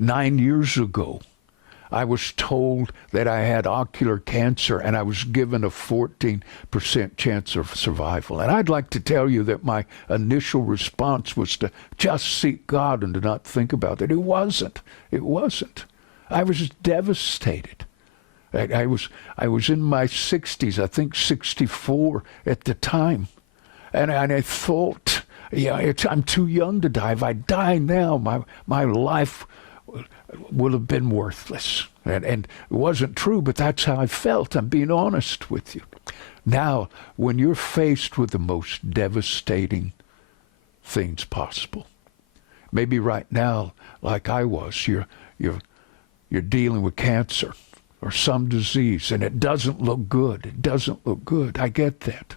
9 years ago, I was told that I had ocular cancer, and I was given a 14% chance of survival. And I'd like to tell you that my initial response was to just seek God and to not think about it. It wasn't. It wasn't. I was devastated. I was in my 60s, I think 64 at the time. And I thought, I'm too young to die. If I die now, my life will have been worthless. And it wasn't true, but that's how I felt. I'm being honest with you. Now, when you're faced with the most devastating things possible, maybe right now, like I was, you're dealing with cancer or some disease, and it doesn't look good. It doesn't look good. I get that.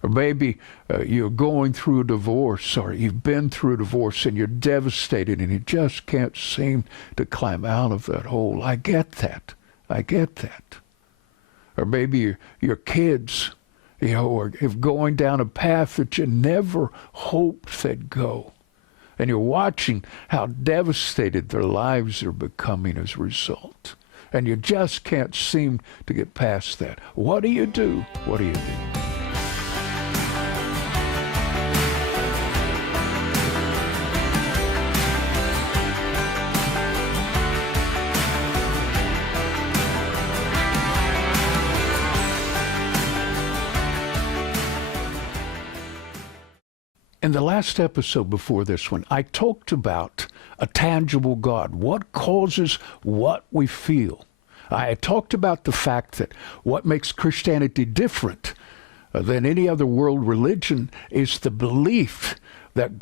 Or maybe you're going through a divorce, or you've been through a divorce and you're devastated and you just can't seem to climb out of that hole. I get that. I get that. Or maybe your kids, are going down a path that you never hoped they'd go. And you're watching how devastated their lives are becoming as a result. And you just can't seem to get past that. What do you do? What do you do? In the last episode before this one, I talked about a tangible God. What causes what we feel? I talked about the fact that what makes Christianity different than any other world religion is the belief that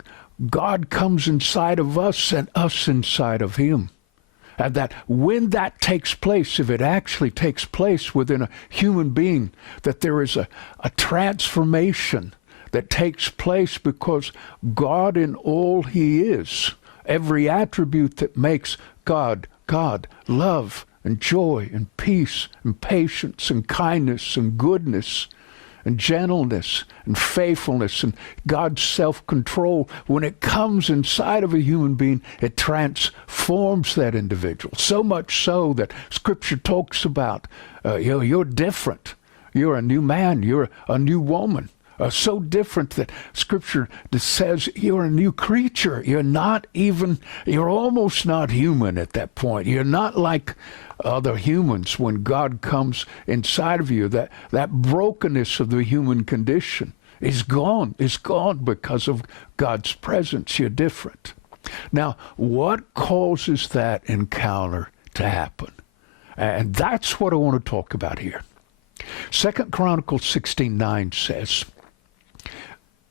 God comes inside of us and us inside of him. And that when that takes place, if it actually takes place within a human being, that there is a transformation that takes place because God in all he is, every attribute that makes God, love and joy and peace and patience and kindness and goodness and gentleness and faithfulness and God's self-control, when it comes inside of a human being, it transforms that individual. So much so that Scripture talks about, you're different. You're a new man. You're a new woman. So different that Scripture says you're a new creature. You're almost not human at that point. You're not like other humans when God comes inside of you. That brokenness of the human condition is gone. It's gone because of God's presence. You're different. Now, what causes that encounter to happen? And that's what I want to talk about here. 2 Chronicles 16:9 says,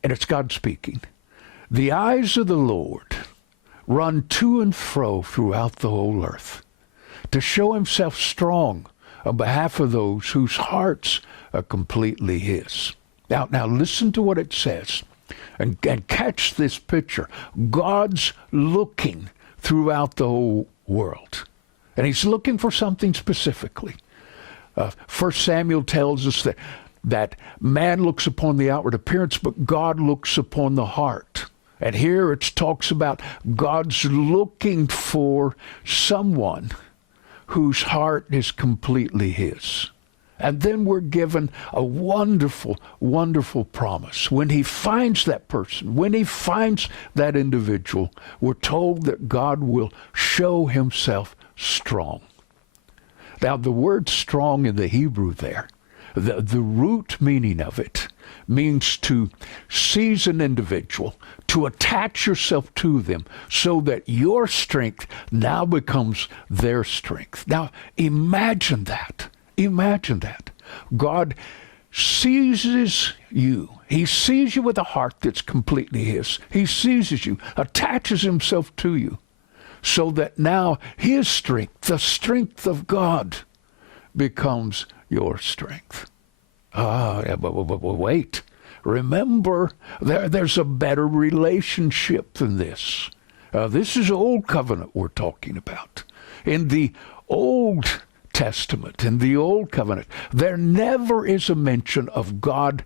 and it's God speaking, "The eyes of the Lord run to and fro throughout the whole earth, to show himself strong on behalf of those whose hearts are completely his." Now listen to what it says, and catch this picture. God's looking throughout the whole world, and he's looking for something specifically. 1 Samuel tells us that man looks upon the outward appearance, but God looks upon the heart. And here it talks about God's looking for someone whose heart is completely his. And then we're given a wonderful, wonderful promise. When he finds that person, when he finds that individual, we're told that God will show himself strong. Now, the word strong in the Hebrew there, the root meaning of it means to seize an individual, to attach yourself to them so that your strength now becomes their strength. Now, imagine that. Imagine that. God seizes you. He sees you with a heart that's completely his. He seizes you, attaches himself to you so that now his strength, the strength of God, becomes your strength. But wait. Remember, there's a better relationship than this. This is Old Covenant we're talking about. In the Old Testament, in the Old Covenant, there never is a mention of God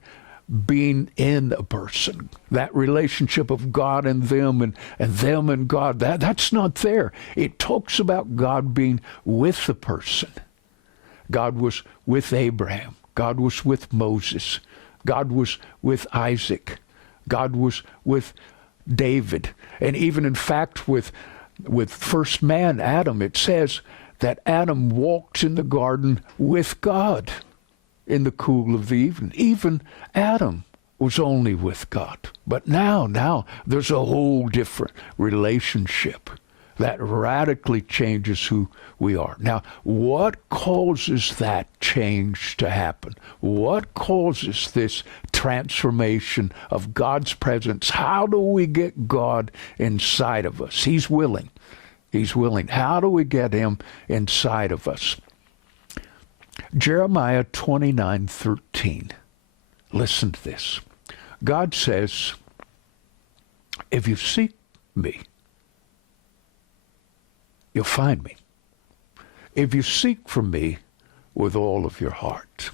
being in a person, that relationship of God and them and them and God. That's not there. It talks about God being with the person. God was with Abraham. God was with Moses. God was with Isaac. God was with David. And even in fact with first man, Adam, it says that Adam walked in the garden with God in the cool of the evening. Even Adam was only with God. But now there's a whole different relationship that radically changes who we are. Now, what causes that change to happen? What causes this transformation of God's presence? How do we get God inside of us? He's willing. He's willing. How do we get him inside of us? Jeremiah 29:13. Listen to this. God says, if you seek me, you'll find me. If you seek for me with all of your heart.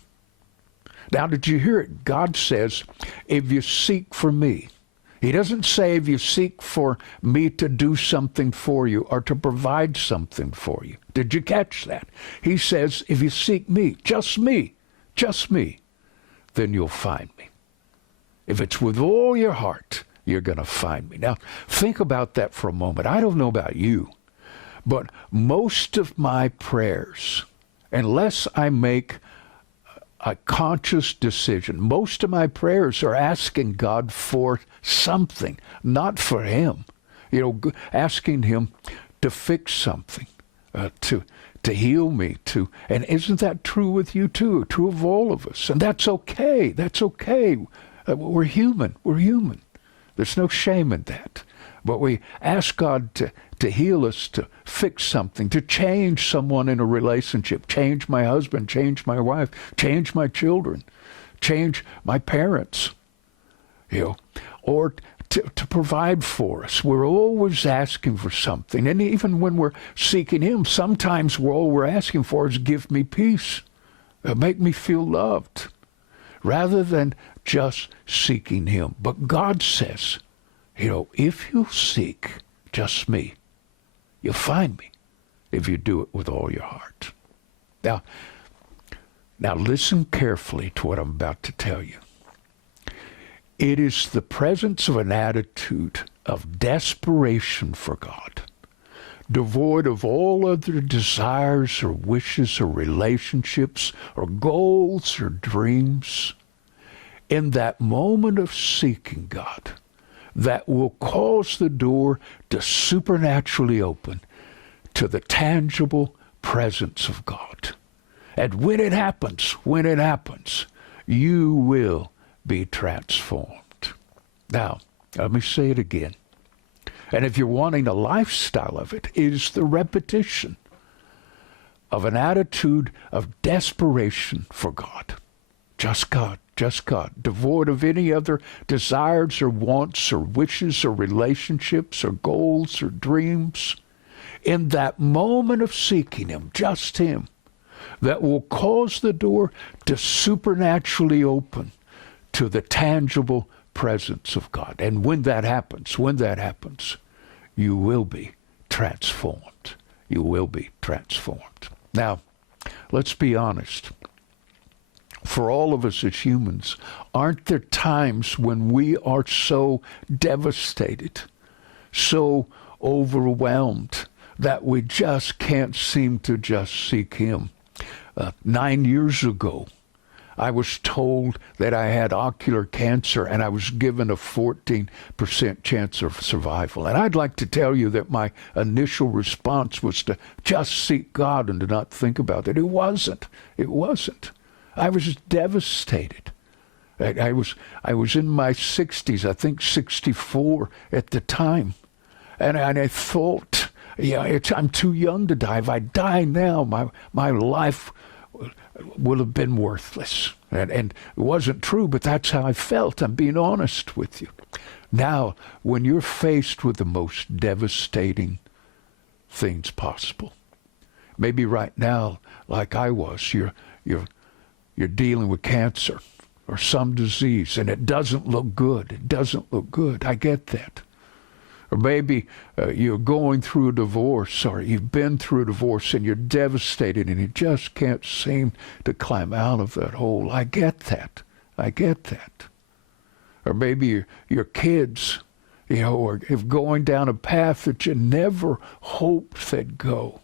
Now, did you hear it? God says, if you seek for me. He doesn't say if you seek for me to do something for you or to provide something for you. Did you catch that? He says, if you seek me, just me, then you'll find me. If it's with all your heart, you're going to find me. Now, think about that for a moment. I don't know about you, but most of my prayers, unless I make a conscious decision, most of my prayers are asking God for something, not for him. Asking him to fix something, to heal me, and isn't that true with you too? True of all of us. And that's okay. That's okay. We're human. We're human. There's no shame in that. But we ask God to heal us, to fix something, to change someone in a relationship, change my husband, change my wife, change my children, change my parents, or to provide for us. We're always asking for something. And even when we're seeking him, sometimes all we're asking for is give me peace, make me feel loved, rather than just seeking him. But God says, if you seek just me, you'll find me if you do it with all your heart. Now listen carefully to what I'm about to tell you. It is the presence of an attitude of desperation for God, devoid of all other desires or wishes or relationships or goals or dreams, in that moment of seeking God, that will cause the door to supernaturally open to the tangible presence of God. And when it happens, you will be transformed. Now, let me say it again. And if you're wanting a lifestyle of it, it is the repetition of an attitude of desperation for God. Just God. Just God, devoid of any other desires or wants or wishes or relationships or goals or dreams. In that moment of seeking him, just him, that will cause the door to supernaturally open to the tangible presence of God. And when that happens, you will be transformed. You will be transformed. Now, let's be honest. For all of us as humans, aren't there times when we are so devastated, so overwhelmed, that we just can't seem to just seek him? 9 years ago, I was told that I had ocular cancer and I was given a 14% chance of survival. And I'd like to tell you that my initial response was to just seek God and to not think about it. It wasn't. I was devastated. I was in my 60s, I think 64 at the time. And I thought, I'm too young to die. If I die now, my life will have been worthless. And it wasn't true, but that's how I felt. I'm being honest with you. Now, when you're faced with the most devastating things possible, maybe right now, like I was, you're dealing with cancer, or some disease, and it doesn't look good. It doesn't look good. I get that. Or maybe you're going through a divorce, or you've been through a divorce and you're devastated and you just can't seem to climb out of that hole. I get that. I get that. Or maybe your kids, are going down a path that you never hoped they'd go.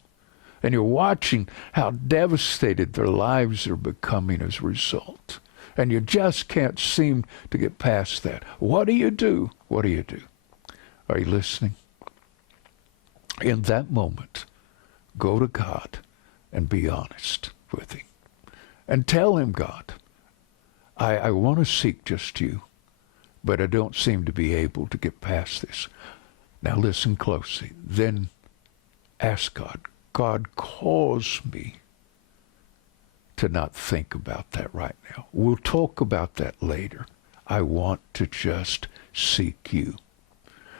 And you're watching how devastated their lives are becoming as a result. And you just can't seem to get past that. What do you do? What do you do? Are you listening? In that moment, go to God and be honest with him. And tell him, God, I want to seek just you, but I don't seem to be able to get past this. Now listen closely. Then ask God, God, cause me to not think about that right now. We'll talk about that later. I want to just seek you.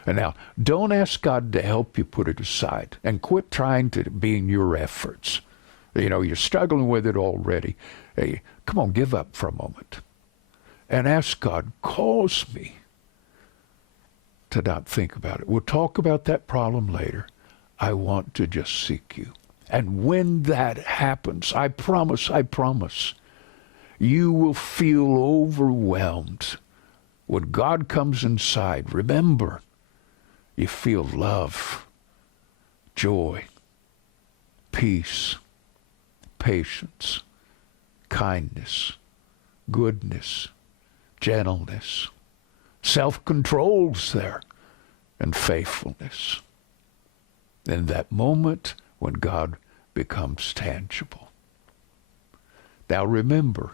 And now, don't ask God to help you put it aside, and quit trying to be in your efforts. You're struggling with it already. Hey, come on, give up for a moment. And ask God, cause me to not think about it. We'll talk about that problem later. I want to just seek you. And when that happens, I promise, you will feel overwhelmed. When God comes inside, remember, you feel love, joy, peace, patience, kindness, goodness, gentleness, self-control's there, and faithfulness. In that moment when God becomes tangible. Now remember,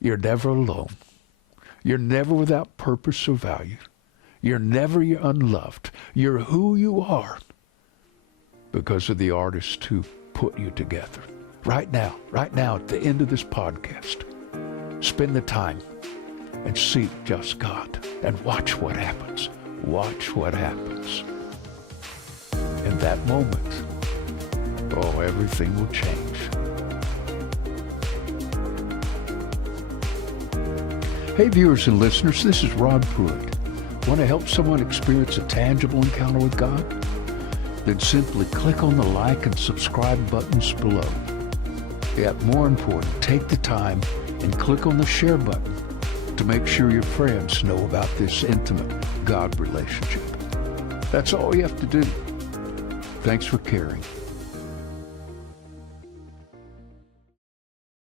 you're never alone. You're never without purpose or value. You're never unloved. You're who you are because of the artist who put you together. Right now, at the end of this podcast, spend the time and seek just God and watch what happens. Watch what happens. In that moment, everything will change. Hey viewers and listeners, this is Rod Pruitt. Want to help someone experience a tangible encounter with God? Then simply click on the like and subscribe buttons below. Yet more important, take the time and click on the share button to make sure your friends know about this intimate God relationship. That's all you have to do. Thanks for caring.